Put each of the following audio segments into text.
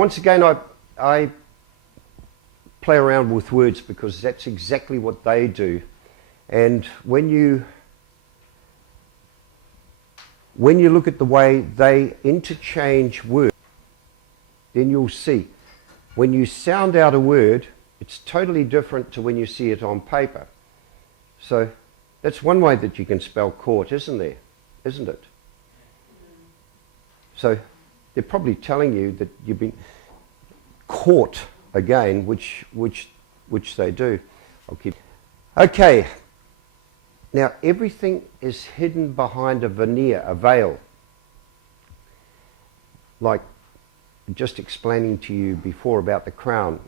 once again, I play around with words because that's exactly what they do. And when you look at the way they interchange words, then you'll see when you sound out a word, it's totally different to when you see it on paper. So that's one way that you can spell court, isn't it? So they're probably telling you that you've been caught again, which they do. I'll keep. Okay. Now everything is hidden behind a veneer, a veil. Like just explaining to you before about the crown,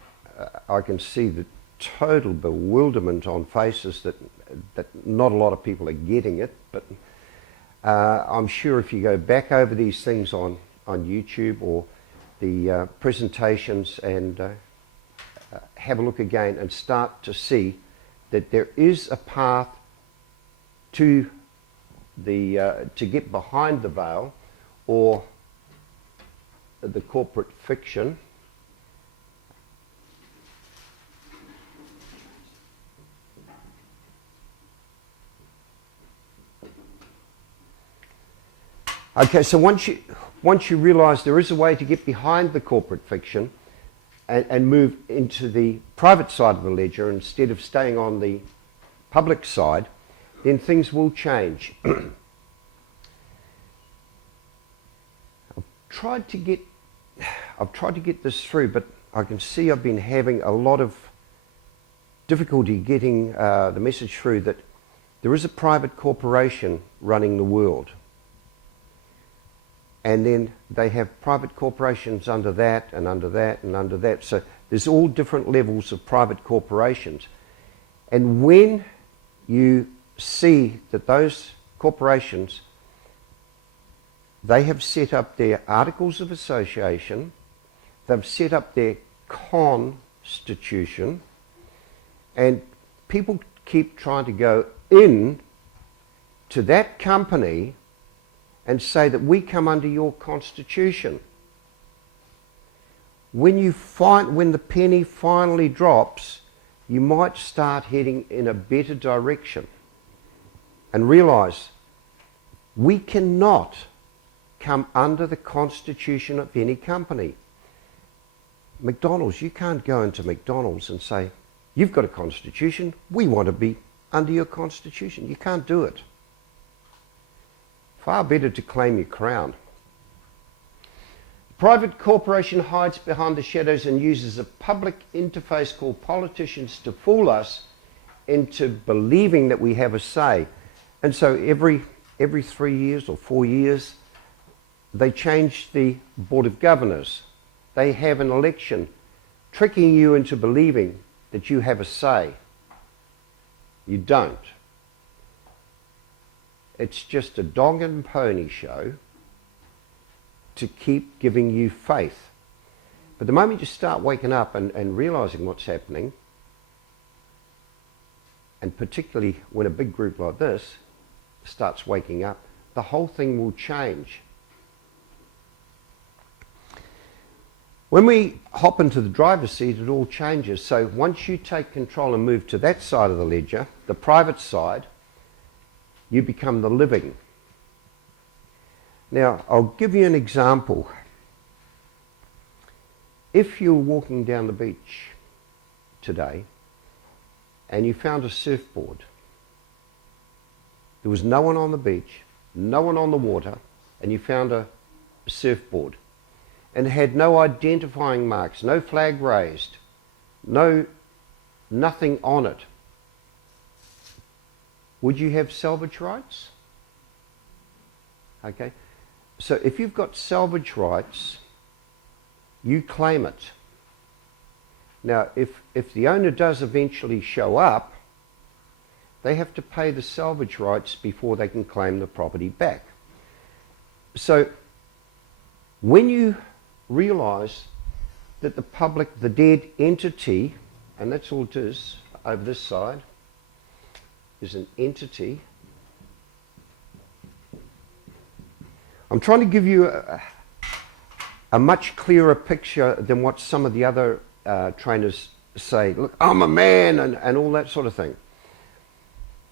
I can see the total bewilderment on faces that not a lot of people are getting it, but I'm sure if you go back over these things on YouTube or the presentations and have a look again and start to see that there is a path to get behind the veil or the corporate fiction. Okay, so once you realise there is a way to get behind the corporate fiction and move into the private side of the ledger instead of staying on the public side, then things will change. I've tried to get this through, but I can see I've been having a lot of difficulty getting the message through that there is a private corporation running the world. And then they have private corporations under that and under that and under that. So there's all different levels of private corporations. And when you see that those corporations, they have set up their articles of association, they've set up their constitution, and people keep trying to go in to that company and say that we come under your constitution. When the penny finally drops, you might start heading in a better direction and realise we cannot come under the constitution of any company. McDonald's, you can't go into McDonald's and say, you've got a constitution, we want to be under your constitution. You can't do it. Far better to claim your crown. Private corporation hides behind the shadows and uses a public interface called politicians to fool us into believing that we have a say. And so every 3 years or 4 years, they change the board of governors. They have an election, tricking you into believing that you have a say. You don't. It's just a dog and pony show to keep giving you faith. But the moment you start waking up and realising what's happening, and particularly when a big group like this starts waking up, the whole thing will change. When we hop into the driver's seat, it all changes. So once you take control and move to that side of the ledger, the private side, you become the living. Now, I'll give you an example. If you're walking down the beach today and you found a surfboard, there was no one on the beach, no one on the water, and you found a surfboard and had no identifying marks, no flag raised, nothing on it, would you have salvage rights? Okay, so if you've got salvage rights, you claim it. Now, if the owner does eventually show up, they have to pay the salvage rights before they can claim the property back. So when you realise that the public, the dead entity, and that's all it is over this side, is an entity. I'm trying to give you a much clearer picture than what some of the other trainers say. Look, I'm a man and all that sort of thing.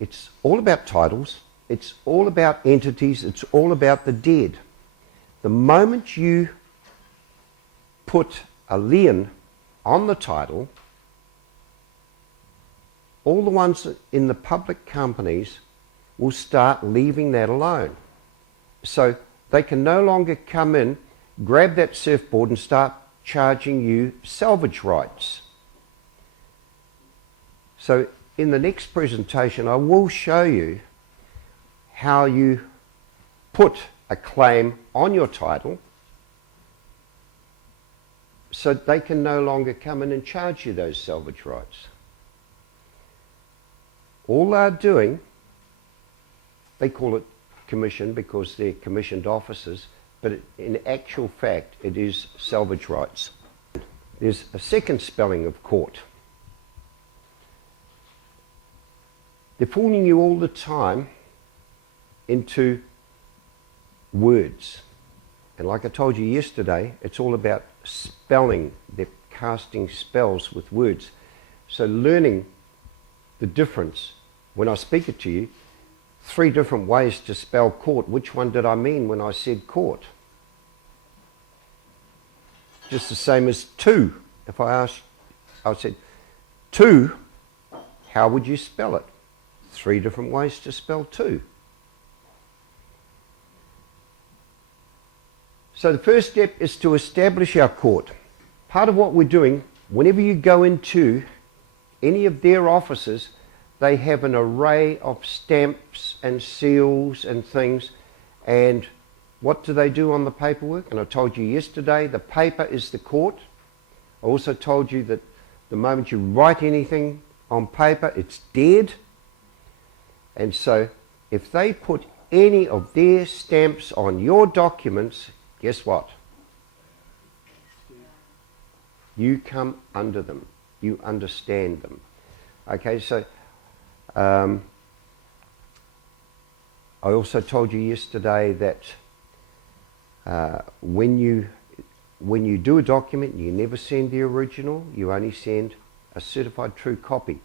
It's all about titles. It's all about entities. It's all about the dead. The moment you put a lien on the title, all the ones in the public companies will start leaving that alone. So they can no longer come in, grab that surfboard and start charging you salvage rights. So in the next presentation, I will show you how you put a claim on your title so they can no longer come in and charge you those salvage rights. All they're doing, they call it commission because they're commissioned officers, but in actual fact it is salvage rights. There's a second spelling of court. They're fooling you all the time into words. And like I told you yesterday, it's all about spelling. They're casting spells with words. So learning the difference. When I speak it to you, 3 different ways to spell court. Which one did I mean when I said court? Just the same as two. If I said two, how would you spell it? 3 different ways to spell two. So the first step is to establish our court. Part of what we're doing, whenever you go into any of their offices, they have an array of stamps and seals and things. And what do they do on the paperwork? And I told you yesterday, the paper is the court. I also told you that the moment you write anything on paper, it's dead. And so if they put any of their stamps on your documents, guess what? You come under them. You understand them. Okay, so I also told you yesterday that when you do a document, you never send the original. You only send a certified true copy.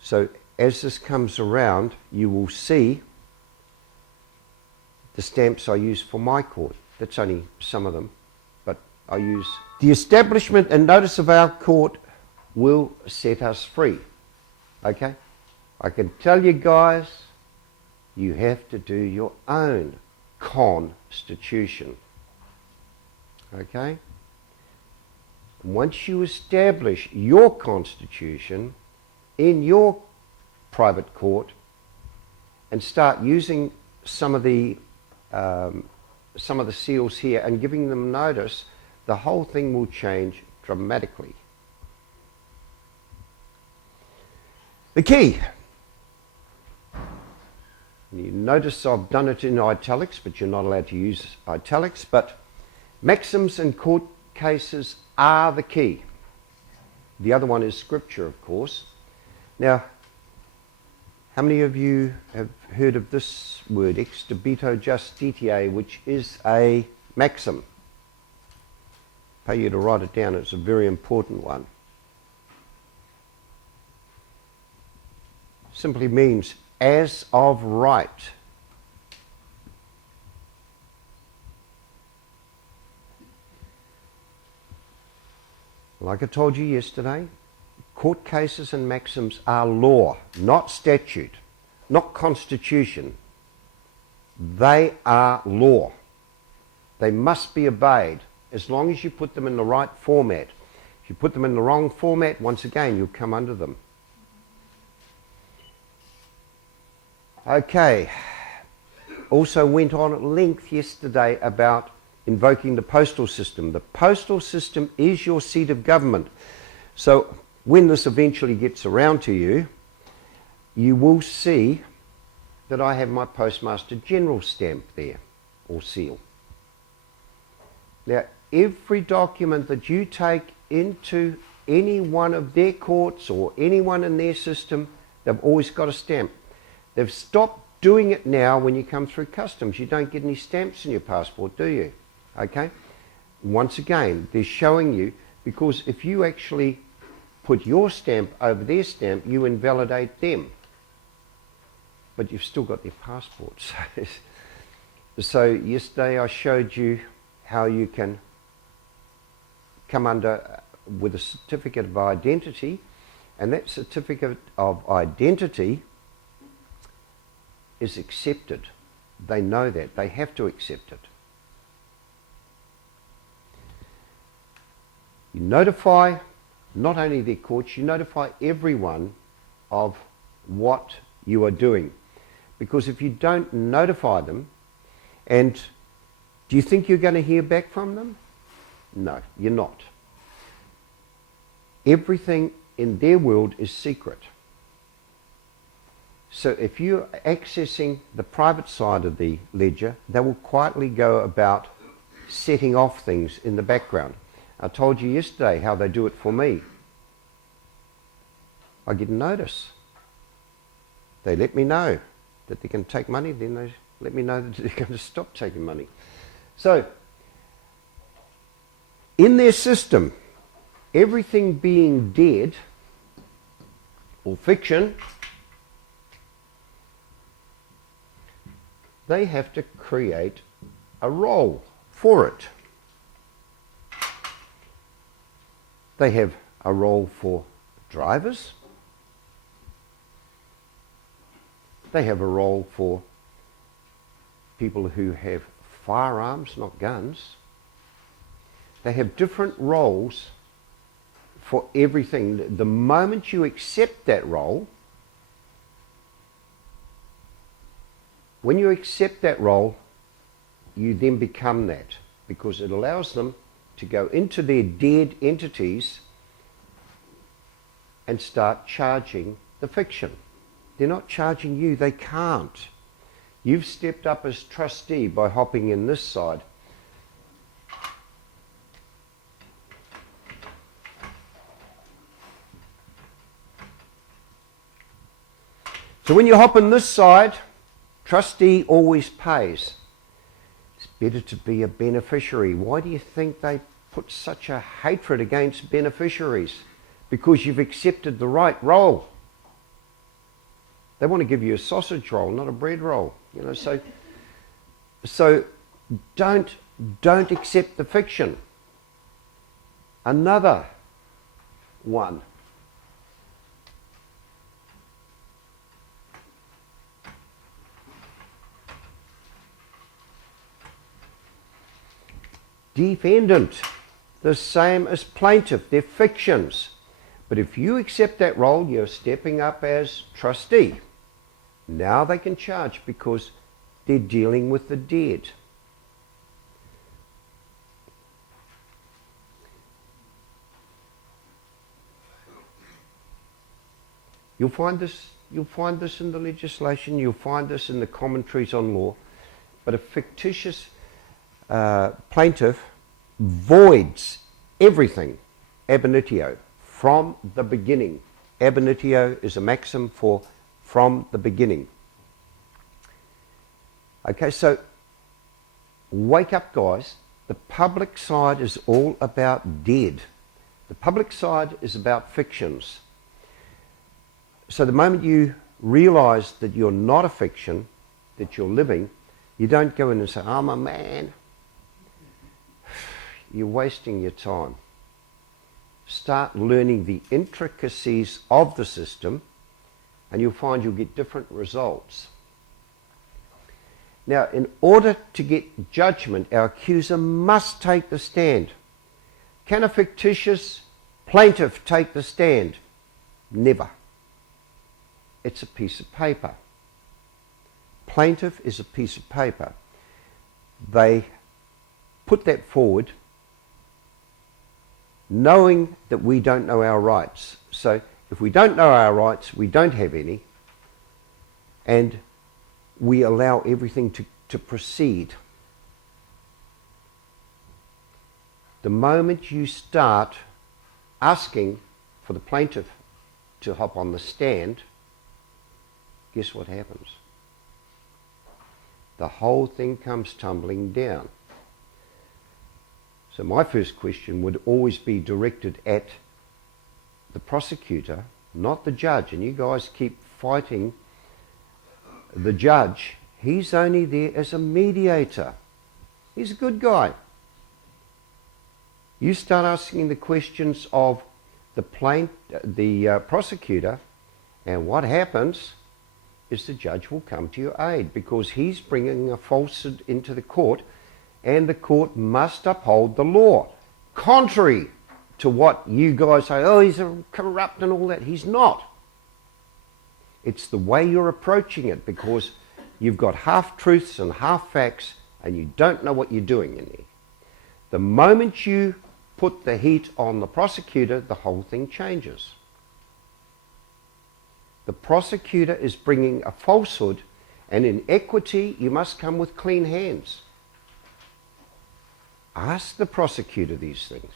So as this comes around, you will see the stamps I use for my court. That's only some of them, but I use... The establishment and notice of our court will set us free. Okay? I can tell you guys, you have to do your own constitution. Okay? Once you establish your constitution in your private court and start using some of the seals here and giving them notice, the whole thing will change dramatically. The key. You notice I've done it in italics, but you're not allowed to use italics, but maxims and court cases are the key. The other one is scripture, of course. Now, how many of you have heard of this word, ex debito justitiae, which is a maxim? Pay you to write it down, it's a very important one. Simply means as of right. Like I told you yesterday, court cases and maxims are law, not statute, not constitution. They are law. They must be obeyed as long as you put them in the right format. If you put them in the wrong format, once again, you'll come under them. Okay. Also went on at length yesterday about invoking the postal system. The postal system is your seat of government. So when this eventually gets around to you, you will see that I have my Postmaster General stamp there, or seal. Now, every document that you take into any one of their courts or anyone in their system, they've always got a stamp. They've stopped doing it now when you come through customs. You don't get any stamps in your passport, do you? Okay? once again, they're showing you, because if you actually put your stamp over their stamp, you invalidate them. But you've still got their passports. So yesterday I showed you how you can come under with a certificate of identity, and that certificate of identity is accepted. They know that. They have to accept it. You notify not only their courts, you notify everyone of what you are doing. Because if you don't notify them, and do you think you're going to hear back from them? No, you're not. Everything in their world is secret. So if you're accessing the private side of the ledger, they will quietly go about setting off things in the background. I told you yesterday how they do it for me. I get a notice. They let me know that they can take money, then they let me know that they're going to stop taking money. So, in their system, everything being dead or fiction, they have to create a role for it. They have a role for drivers. They have a role for people who have firearms, not guns. They have different roles for everything. The moment you accept that role, when you accept that role, you then become that, because it allows them to go into their dead entities and start charging the fiction. They're not charging you, they can't. You've stepped up as trustee by hopping in this side. So when you hop in this side, trustee always pays. It's better to be a beneficiary. Why do you think they put such a hatred against beneficiaries? Because you've accepted the right role. They want to give you a sausage roll, not a bread roll. You know, so don't accept the fiction. Another one. Defendant, the same as plaintiff, they're fictions. But if you accept that role, you're stepping up as trustee. Now they can charge because they're dealing with the dead. You'll find this in the legislation, you'll find this in the commentaries on law, but a fictitious plaintiff voids everything ab initio, from the beginning. Ab initio is a maxim for from the beginning. Okay, so wake up, guys. The public side is all about dead. The public side is about fictions. So the moment you realize that you're not a fiction, that you're living, you don't go in and say, I'm a man. You're wasting your time. Start learning the intricacies of the system, and you'll find you'll get different results. Now, in order to get judgment, our accuser must take the stand. Can a fictitious plaintiff take the stand? Never. It's a piece of paper. Plaintiff is a piece of paper. They put that forward knowing that we don't know our rights. So if we don't know our rights, we don't have any, and we allow everything to proceed. The moment you start asking for the plaintiff to hop on the stand, guess what happens? The whole thing comes tumbling down. So my first question would always be directed at the prosecutor, not the judge. And you guys keep fighting the judge. He's only there as a mediator. He's a good guy. You start asking the questions of the prosecutor, and what happens is the judge will come to your aid, because he's bringing a falsehood into the court, and the court must uphold the law. Contrary to what you guys say, oh, he's corrupt and all that. He's not. It's the way you're approaching it, because you've got half-truths and half-facts, and you don't know what you're doing in there. The moment you put the heat on the prosecutor, the whole thing changes. The prosecutor is bringing a falsehood, and in equity, you must come with clean hands. Ask the prosecutor these things.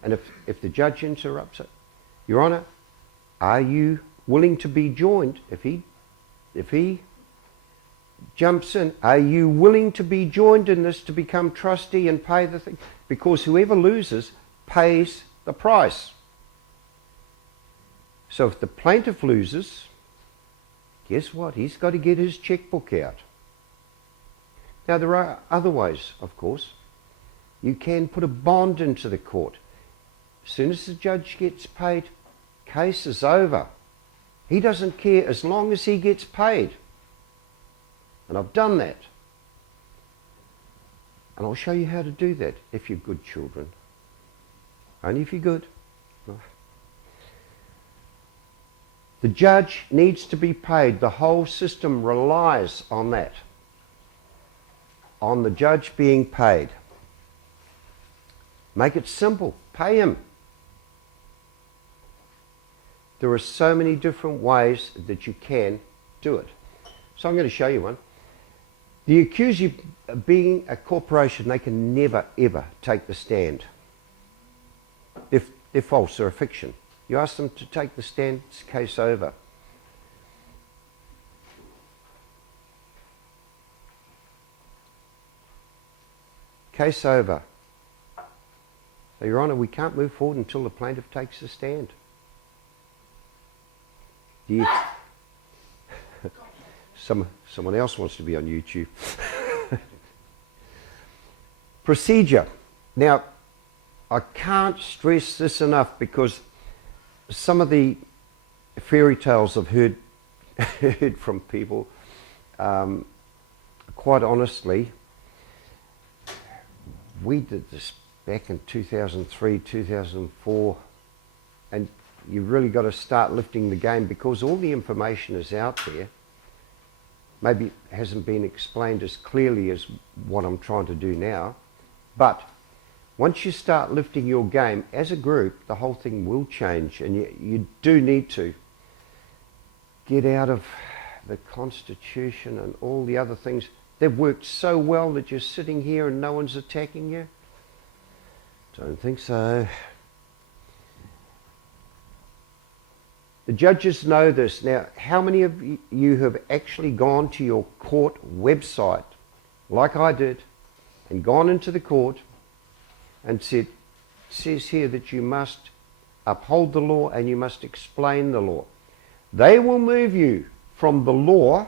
And if the judge interrupts it, Your Honour, are you willing to be joined? If he jumps in, are you willing to be joined in this to become trustee and pay the thing? Because whoever loses pays the price. So if the plaintiff loses, guess what? He's got to get his checkbook out. Now there are other ways, of course. You can put a bond into the court. As soon as the judge gets paid, case is over. He doesn't care as long as he gets paid. And I've done that. And I'll show you how to do that if you're good children. Only if you're good. The judge needs to be paid. The whole system relies on that. On the judge being paid. Make it simple. Pay him. There are so many different ways that you can do it. So I'm going to show you one. The accuse you of being a corporation, they can never ever take the stand. If they're false, they're a fiction. You ask them to take the stand, it's case over. Case over. So, Your Honour, we can't move forward until the plaintiff takes the stand. Someone else wants to be on YouTube. Procedure. Now, I can't stress this enough, because some of the fairy tales I've heard from people, quite honestly, we did this back in 2003, 2004, and you've really got to start lifting the game, because all the information is out there. Maybe it hasn't been explained as clearly as what I'm trying to do now, but once you start lifting your game as a group, the whole thing will change, and you do need to get out of the Constitution and all the other things. They've worked so well that you're sitting here and no one's attacking you. Don't think so. The judges know this. Now, how many of you have actually gone to your court website, like I did, and gone into the court and said, it says here that you must uphold the law and you must explain the law. They will move you from the law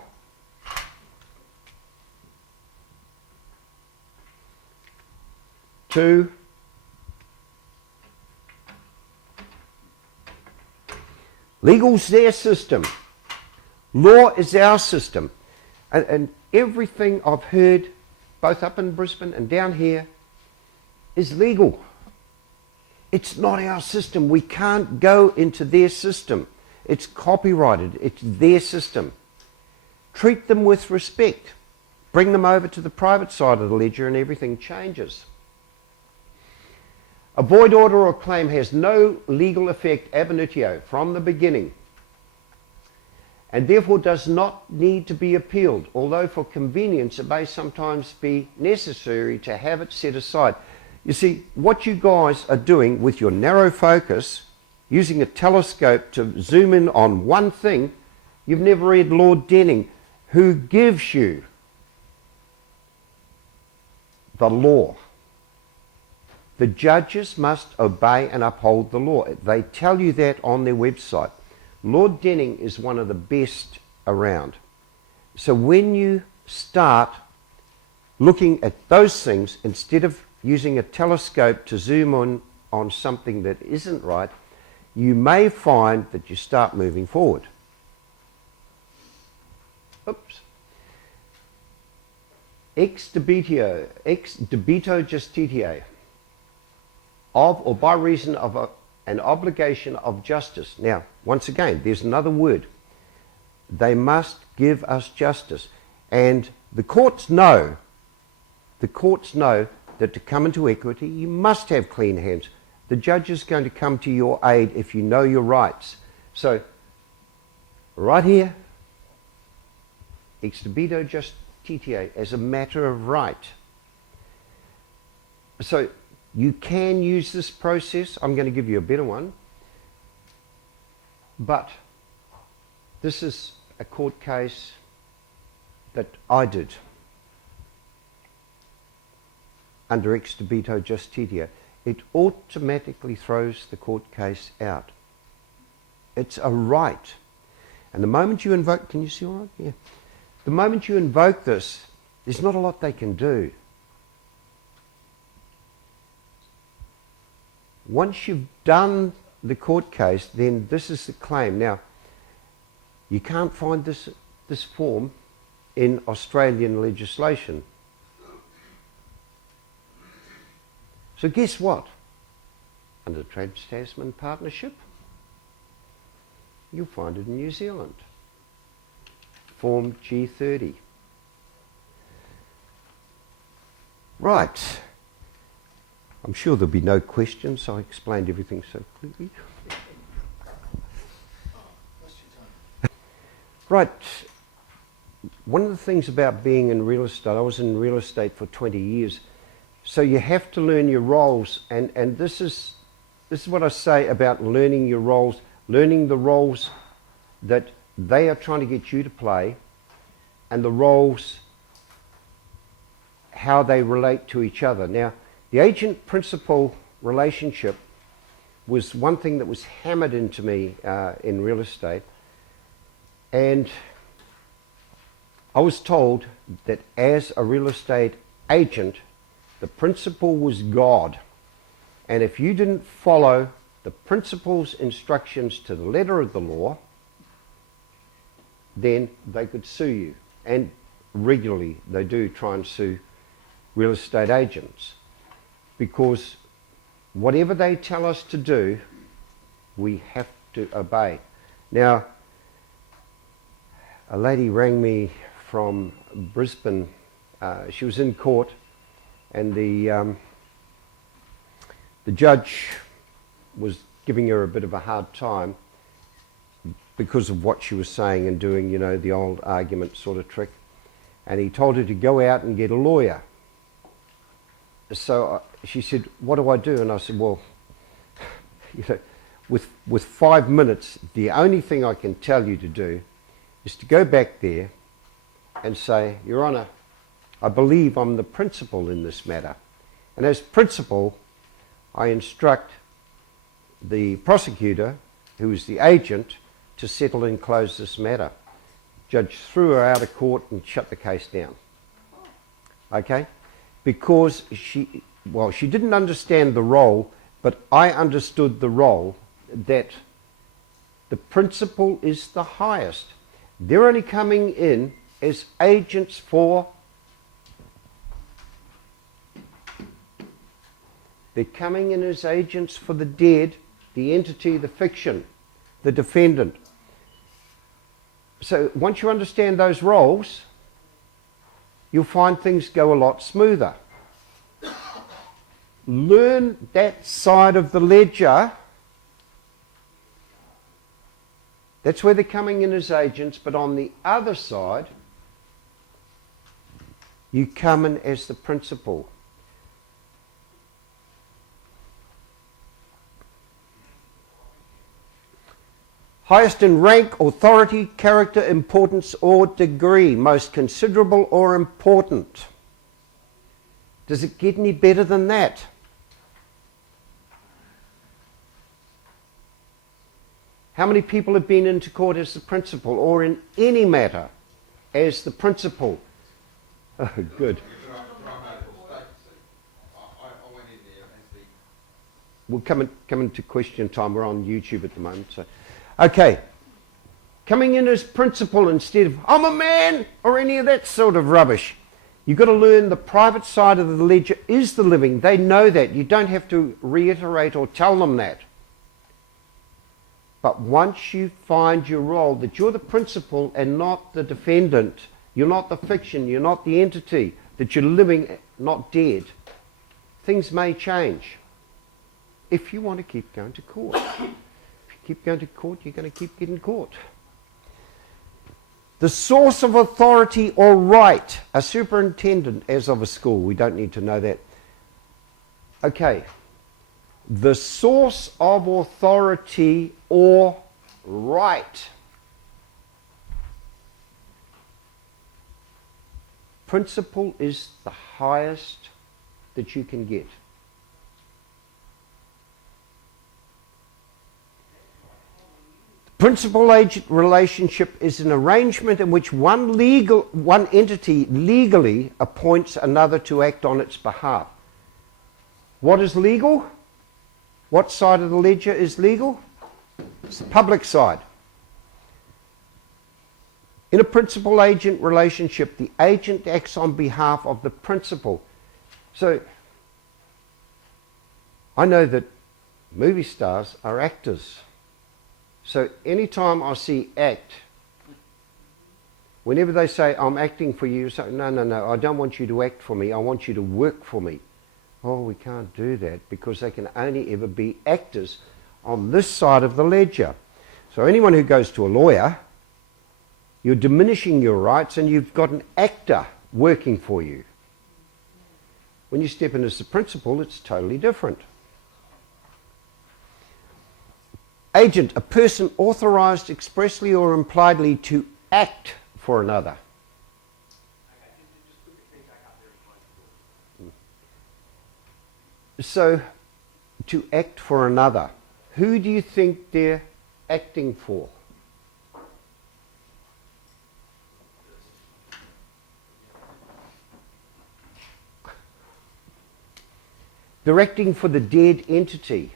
to legal's their system. Law is our system. And everything I've heard, both up in Brisbane and down here, is legal. It's not our system. We can't go into their system. It's copyrighted. It's their system. Treat them with respect. Bring them over to the private side of the ledger and everything changes. A void order or claim has no legal effect ab initio, from the beginning, and therefore does not need to be appealed, although for convenience it may sometimes be necessary to have it set aside. You see, what you guys are doing with your narrow focus, using a telescope to zoom in on one thing, you've never read Lord Denning, who gives you the law. The judges must obey and uphold the law. They tell you that on their website. Lord Denning is one of the best around. So when you start looking at those things, instead of using a telescope to zoom on something that isn't right, you may find that you start moving forward. Oops. Ex debito justitiae, of or by reason of an obligation of justice. Now, once again, there's another word. They must give us justice. And the courts know that to come into equity, you must have clean hands. The judge is going to come to your aid if you know your rights. So, right here, ex debito justitiae, as a matter of right. So, you can use this process. I'm going to give you a better one. But this is a court case that I did under ex debito justitiae. It automatically throws the court case out. It's a right. And the moment you invoke, can you see all right? Yeah. The moment you invoke this, there's not a lot they can do. Once you've done the court case, then this is the claim. Now, you can't find this form in Australian legislation. So guess what? Under the Trans-Tasman Partnership, you'll find it in New Zealand. Form G30. Right. I'm sure there'll be no questions. I explained everything so clearly. Right. One of the things about being in real estate, I was in real estate for 20 years, so you have to learn your roles, and this is what I say about learning your roles, learning the roles that they are trying to get you to play, and the roles, how they relate to each other. Now, the agent-principal relationship was one thing that was hammered into me in real estate, and I was told that as a real estate agent, the principal was God, and if you didn't follow the principal's instructions to the letter of the law, then they could sue you. And regularly they do try and sue real estate agents, because whatever they tell us to do, we have to obey. Now, a lady rang me from Brisbane. She was in court, and the judge was giving her a bit of a hard time because of what she was saying and doing, you know, the old argument sort of trick. And he told her to go out and get a lawyer. So she said, "What do I do?" And I said, "Well, you know, with 5 minutes, the only thing I can tell you to do is to go back there and say, 'Your Honour, I believe I'm the principal in this matter. And as principal, I instruct the prosecutor, who is the agent, to settle and close this matter.'" Judge threw her out of court and shut the case down. Okay? Because she didn't understand the role, but I understood the role, that the principal is the highest. They're only coming in as agents for, they're coming in as agents for the dead, the entity, the fiction, the defendant. So once you understand those roles, you'll find things go a lot smoother. Learn that side of the ledger. That's where they're coming in as agents, but on the other side, you come in as the principal. Highest in rank, authority, character, importance, or degree. Most considerable or important. Does it get any better than that? How many people have been into court as the principal or in any matter as the principal? Oh, good. We'll come into question time. We're on YouTube at the moment. So, okay. Coming in as principal instead of, I'm a man, or any of that sort of rubbish. You've got to learn the private side of the ledger is the living. They know that. You don't have to reiterate or tell them that. But once you find your role, that you're the principal and not the defendant, you're not the fiction, you're not the entity, that you're living, not dead, things may change. If you want to keep going to court. If you keep going to court, you're going to keep getting caught. The source of authority or right, a superintendent as of a school, we don't need to know that. Okay, the source of authority or right. Principal is the highest that you can get. Principal-agent relationship is an arrangement in which one entity legally appoints another to act on its behalf. What is legal? What side of the ledger is legal? It's the public side. In a principal-agent relationship, the agent acts on behalf of the principal. So, I know that movie stars are actors. So anytime I see act, whenever they say, I'm acting for you, say, no, I don't want you to act for me, I want you to work for me. Oh, we can't do that because they can only ever be actors on this side of the ledger. So anyone who goes to a lawyer, you're diminishing your rights and you've got an actor working for you. When you step in as the principal, it's totally different. Agent, a person authorized expressly or impliedly to act for another. So, to act for another. Who do you think they're acting for? They're acting for the dead entity.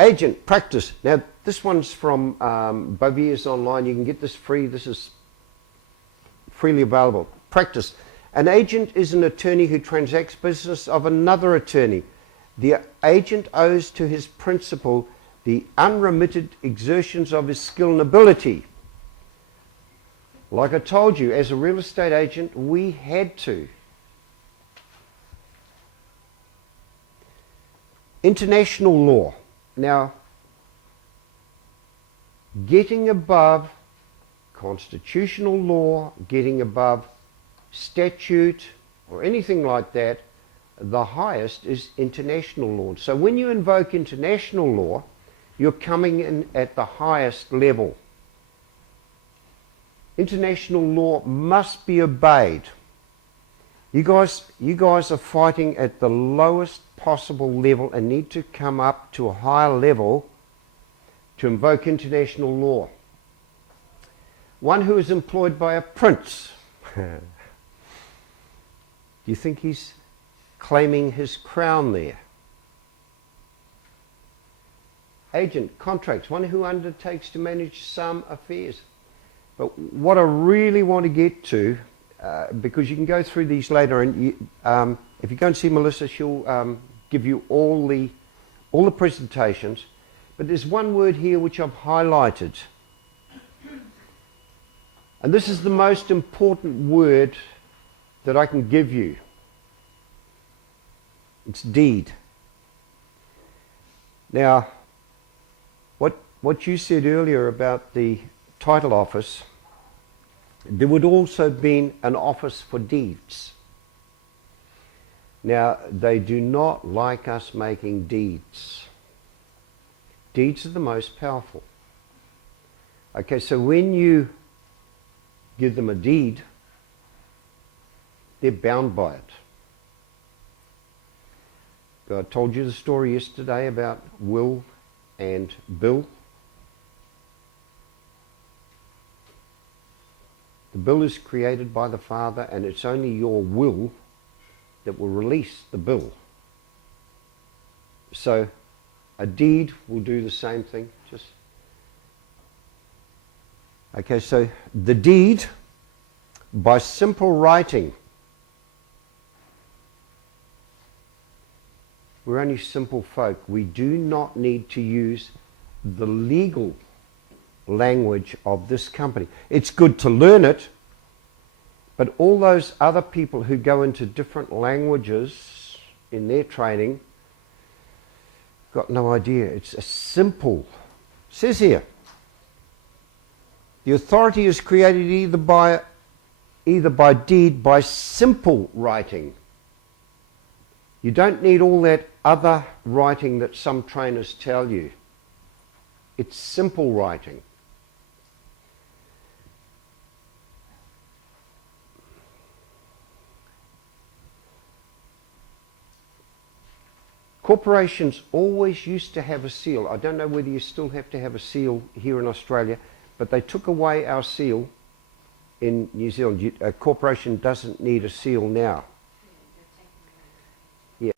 Agent, practice. Now, this one's from Bovier's online. You can get this free. This is freely available. Practice. An agent is an attorney who transacts business of another attorney. The agent owes to his principal the unremitted exertions of his skill and ability. Like I told you, as a real estate agent, we had to. International law. Now, getting above constitutional law, getting above statute or anything like that, the highest is international law. So when you invoke international law, you're coming in at the highest level. International law must be obeyed. You guys are fighting at the lowest possible level and need to come up to a higher level to invoke international law. One who is employed by a prince. Do you think he's claiming his crown there? Agent, contracts, one who undertakes to manage some affairs. But what I really want to get to, because you can go through these later, and if you go and see Melissa, she'll give you all the presentations. But there's one word here which I've highlighted. And this is the most important word that I can give you. It's deed. Now, what you said earlier about the title office, there would also be an office for deeds. Now, they do not like us making deeds. Deeds are the most powerful. Okay, so when you give them a deed, they're bound by it. I told you the story yesterday about Will and Bill. The bill is created by the father, and it's only your will that will release the bill. So a deed will do the same thing. Okay, so the deed, by simple writing, we're only simple folk. We do not need to use the legal language of this company. It's good to learn it, but all those other people who go into different languages in their training got no idea. It's a simple, it says here, the authority is created either by deed, by simple writing. You don't need all that other writing that some trainers tell you. It's simple writing. Corporations always used to have a seal. I don't know whether you still have to have a seal here in Australia, but they took away our seal in New Zealand. A corporation doesn't need a seal now. Yeah.